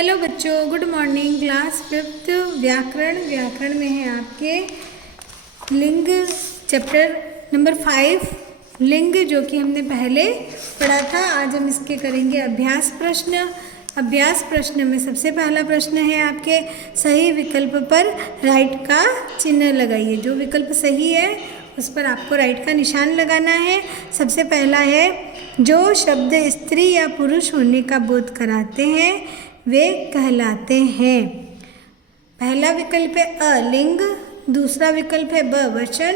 Hello बच्चों, good morning. Class 5th व्याकरण में है आपके लिंग चैप्टर नंबर 5 लिंग, जो कि हमने पहले पढ़ा था। आज हम इसके करेंगे अभ्यास प्रश्न में सबसे पहला प्रश्न है आपके सही विकल्प पर राइट का चिन्ह लगाइए। जो विकल्प सही है उस पर आपको राइट का निशान लगाना है। सबसे पहला है जो शब्द स्त्री या पुरुष होने का बोध कराते हैं वे कहलाते हैं। पहला विकल्प है अ लिंग, दूसरा विकल्प है ब वचन,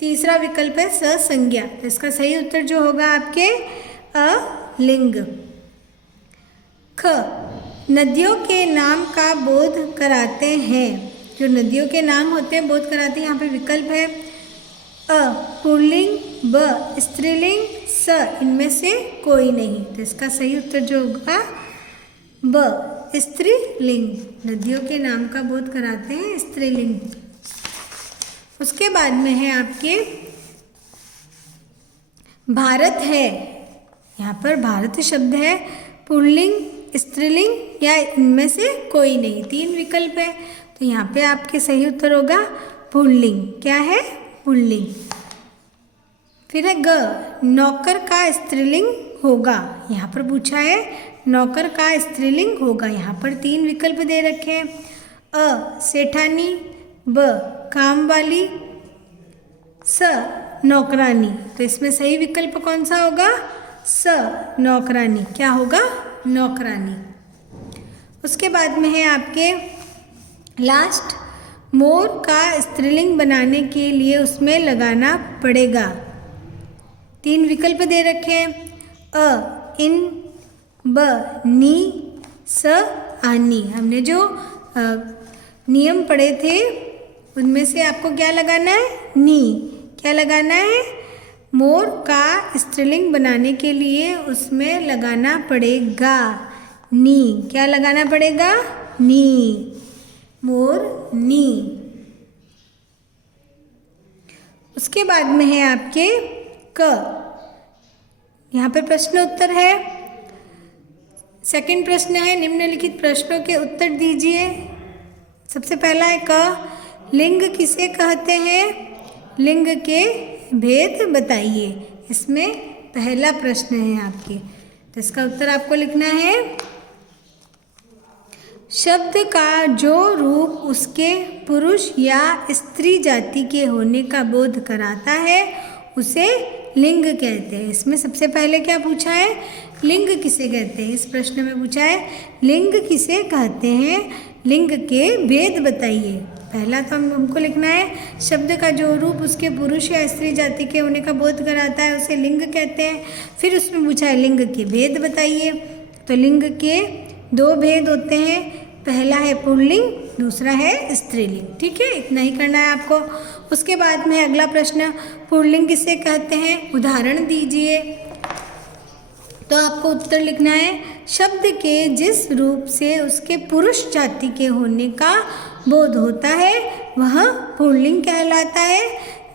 तीसरा विकल्प है स संज्ञा। तो इसका सही उत्तर जो होगा आपके अ लिंग। ख नदियों के नाम का बोध कराते हैं। जो नदियों के नाम होते हैं बोध कराते हैं। यहाँ पे विकल्प है अ पुल्लिंग, ब स्त्रीलिंग, स इनमें से कोई नहीं। तो इसका सही उत्तर जो होगा ब स्त्रीलिंग। नदियों के नाम का बोध कराते हैं स्त्रीलिंग। उसके बाद में है आपके भारत है। यहाँ पर भारत शब्द है पुल्लिंग, स्त्रीलिंग या इनमें से कोई नहीं। 3 विकल्प है तो यहाँ पे आपके सही उत्तर होगा पुल्लिंग। क्या है? पुल्लिंग। फिर है ग नौकर का स्त्रीलिंग होगा। यहाँ पर पूछा है नौकर का स्त्रीलिंग होगा। यहाँ पर 3 विकल्प दे रखे हैं अ सेठानी, ब काम वाली, स नौकरानी। तो इसमें सही विकल्प कौन सा होगा? स नौकरानी। क्या होगा? नौकरानी। उसके बाद में है आपके लास्ट मोर का स्त्रीलिंग बनाने के लिए उसमें लगाना पड़ेगा। 3 विकल्प दे रखे हैं अ इन, ब नी, स आनी। हमने जो नियम पढ़े थे उनमें से आपको क्या लगाना है? नी। क्या लगाना है? मोर का स्त्रीलिंग बनाने के लिए उसमें लगाना पड़ेगा नी। क्या लगाना पड़ेगा? नी। मोर नी। उसके बाद में है आपके क। यहाँ पे प्रश्न उत्तर है। सेकंड प्रश्न है निम्नलिखित प्रश्नों के उत्तर दीजिए। सबसे पहला है क लिंग किसे कहते हैं? लिंग के भेद बताइए। इसमें पहला प्रश्न है आपके, तो इसका उत्तर आपको लिखना है शब्द का जो रूप उसके पुरुष या स्त्री जाति के होने का बोध कराता है उसे लिंग कहते हैं। इसमें सबसे पहले क्या पूछा है? लिंग किसे कहते हैं। इस प्रश्न में पूछा है लिंग किसे कहते हैं, लिंग के भेद बताइए। पहला तो हमको लिखना है शब्द का जो रूप उसके पुरुष या स्त्री जाति के होने का बोध कराता है उसे लिंग कहते हैं। फिर उसमें पूछा है लिंग के भेद बताइए। तो लिंग के 2 भेद होते हैं, पहला है पुल्लिंग, दूसरा है स्त्रीलिंग। ठीक है, इतना ही करना है आपको। उसके बाद में अगला प्रश्न पुल्लिंग किसे कहते हैं, उदाहरण दीजिए। तो आपको उत्तर लिखना है शब्द के जिस रूप से उसके पुरुष जाति के होने का बोध होता है वह पुल्लिंग कहलाता है।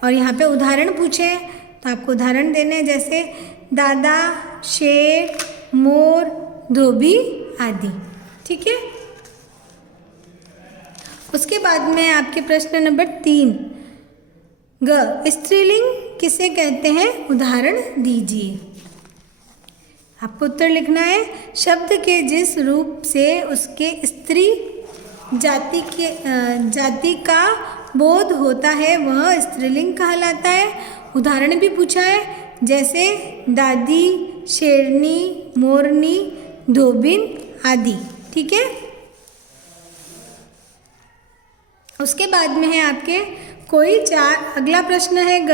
और यहाँ पे उदाहरण पूछे तो आपको उदाहरण देने हैं, जैसे दादा, शेर, मोर, धोबी आदि। ठीक है। उसके बाद में आपके प्रश्न नंबर 3 ग स्त्रीलिंग किसे कहते हैं, उदाहरण दीजिए। आपको उत्तर लिखना है शब्द के जिस रूप से उसके स्त्री जाति का बोध होता है वह स्त्रीलिंग कहलाता है। उदाहरण भी पूछा है, जैसे दादी, शेरनी, मोरनी, धोबिन आदि। ठीक है। उसके बाद में है आपके अगला प्रश्न है ग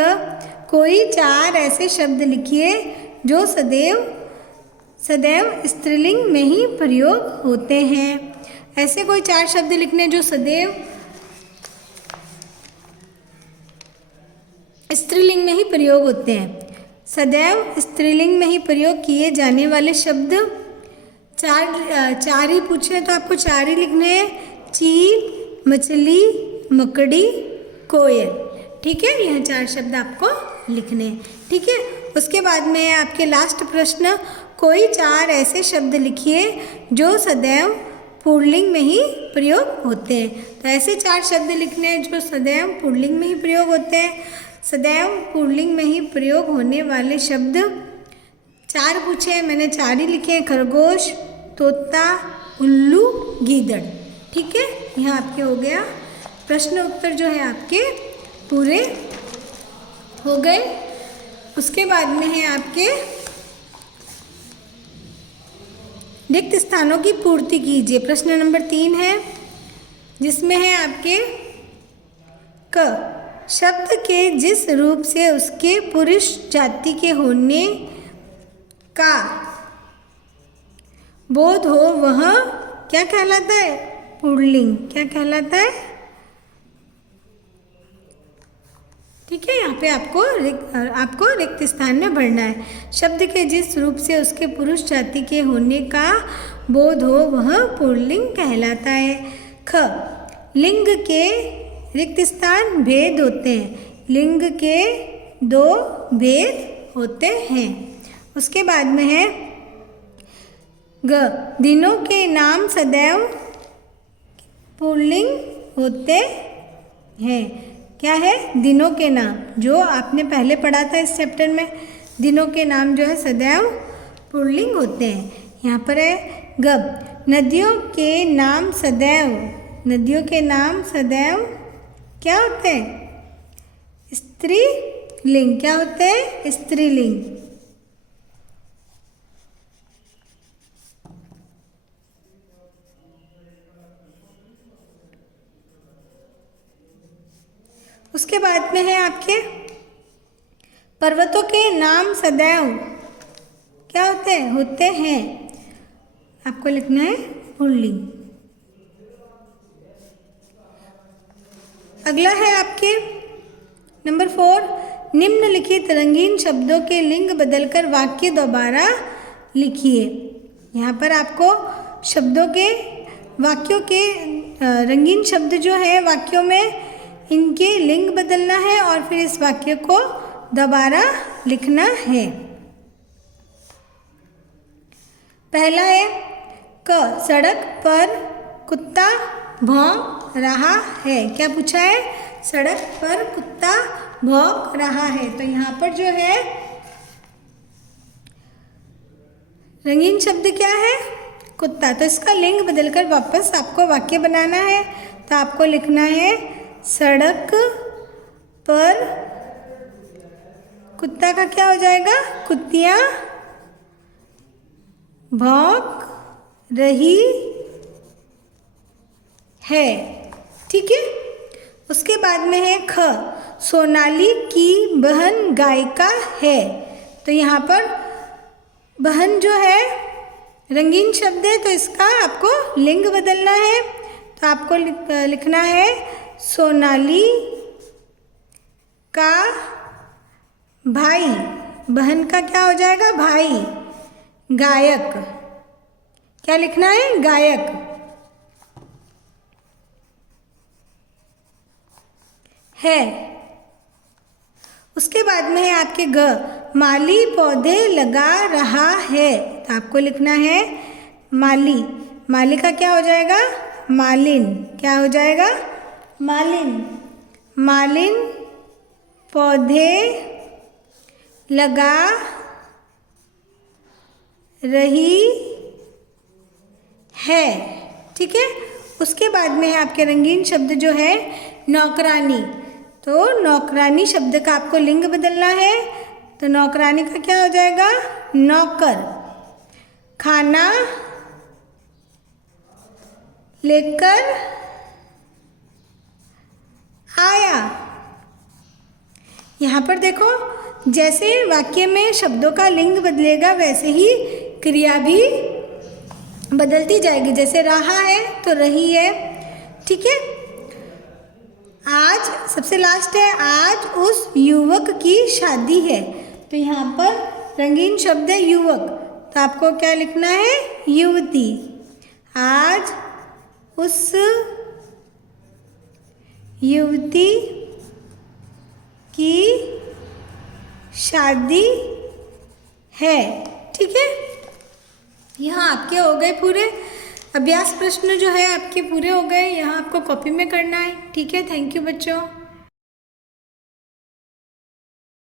कोई 4 ऐसे शब्द लिखिए जो सदैव स्त्रीलिंग में ही प्रयोग होते हैं। ऐसे कोई 4 शब्द लिखने जो सदैव स्त्रीलिंग में ही प्रयोग होते हैं। सदैव स्त्रीलिंग में ही प्रयोग किए जाने वाले शब्द 4 ही पूछे तो आपको 4 ही लिखने हैं। चील, मछली, मकड़ी, कोयल। ठीक है, यह 4 शब्द आपको लिखने हैं। ठीक है। उसके बाद में आपके लास्ट प्रश्न कोई 4 ऐसे शब्द लिखिए जो सदैव पुल्लिंग में ही प्रयोग होते हैं। तो ऐसे 4 शब्द लिखने हैं जो सदैव पुल्लिंग में ही प्रयोग होते हैं। सदैव पुल्लिंग में ही प्रयोग होने वाले शब्द 4 पूछे हैं, मैंने 4 ही लिखे हैं, खरगोश, तोता, उल्लू, गीदड़। ठीक है, यहाँ आपके हो गया प्रश्न उत्तर जो है आपके पूरे हो गए। उसके बाद में है आपके रिक्त स्थानों की पूर्ति कीजिए। प्रश्न नंबर 3 है जिसमें है आपके क शब्द के जिस रूप से उसके पुरुष जाति के होने का बोध हो वह क्या कहलाता है? पुल्लिंग। क्या कहलाता है? ठीक है, यहाँ पे आपको रिक्त स्थान में भरना है। शब्द के जिस रूप से उसके पुरुष जाति के होने का बोध हो वह पुल्लिंग कहलाता है। ख लिंग के रिक्त स्थान भेद होते हैं। लिंग के 2 भेद होते हैं। उसके बाद में है ग दिनों के नाम सदैव पुल्लिंग होते हैं। क्या है? दिनों के नाम, जो आपने पहले पढ़ा था इस चैप्टर में। दिनों के नाम जो है सदैव पुल्लिंग होते हैं। यहाँ पर है गब नदियों के नाम सदैव, नदियों के नाम सदैव क्या होते हैं? स्त्रीलिंग। क्या होते हैं? स्त्रीलिंग। उसके बाद में है आपके पर्वतों के नाम सदैव क्या होते हैं? होते हैं। आपको लिखना है पुल्लिंग। अगला है आपके नंबर 4 निम्नलिखित रंगीन शब्दों के लिंग बदलकर वाक्य दोबारा लिखिए। यहाँ पर आपको शब्दों के वाक्यों के रंगीन शब्द जो है वाक्यों में इनके लिंग बदलना है और फिर इस वाक्य को दोबारा लिखना है। पहला है क सड़क पर कुत्ता भौंक रहा है। क्या पूछा है? सड़क पर कुत्ता भौंक रहा है। तो यहाँ पर जो है रंगीन शब्द क्या है? कुत्ता। तो इसका लिंग बदलकर वापस आपको वाक्य बनाना है। तो आपको लिखना है सड़क पर कुत्ता का क्या हो जाएगा? कुत्तियाँ भौंक रही है। ठीक है। उसके बाद में है ख सोनाली की बहन गायिका है। तो यहाँ पर बहन जो है रंगीन शब्द है, तो इसका आपको लिंग बदलना है। तो आपको लिखना है सोनाली का भाई। बहन का क्या हो जाएगा? भाई। गायक। क्या लिखना है? गायक है। उसके बाद में है आपके ग माली पौधे लगा रहा है। तो आपको लिखना है माली। माली का क्या हो जाएगा? मालिन। क्या हो जाएगा? मालिन। मालिन पौधे लगा रही है। ठीक है। उसके बाद में है आपके रंगीन शब्द जो है नौकरानी। तो नौकरानी शब्द का आपको लिंग बदलना है। तो नौकरानी का क्या हो जाएगा? नौकर। खाना लेकर आया। यहाँ पर देखो, जैसे वाक्य में शब्दों का लिंग बदलेगा वैसे ही क्रिया भी बदलती जाएगी। जैसे रहा है तो रही है। ठीक है। आज सबसे लास्ट है आज उस युवक की शादी है। तो यहाँ पर रंगीन शब्द है युवक। तो आपको क्या लिखना है? युवती। आज उस युवती की शादी है। ठीक है। यहाँ आपके हो गए पूरे। अभ्यास प्रश्न जो है आपके पूरे हो गए, यहाँ आपको कॉपी में करना है। ठीक है, थैंक यू बच्चों।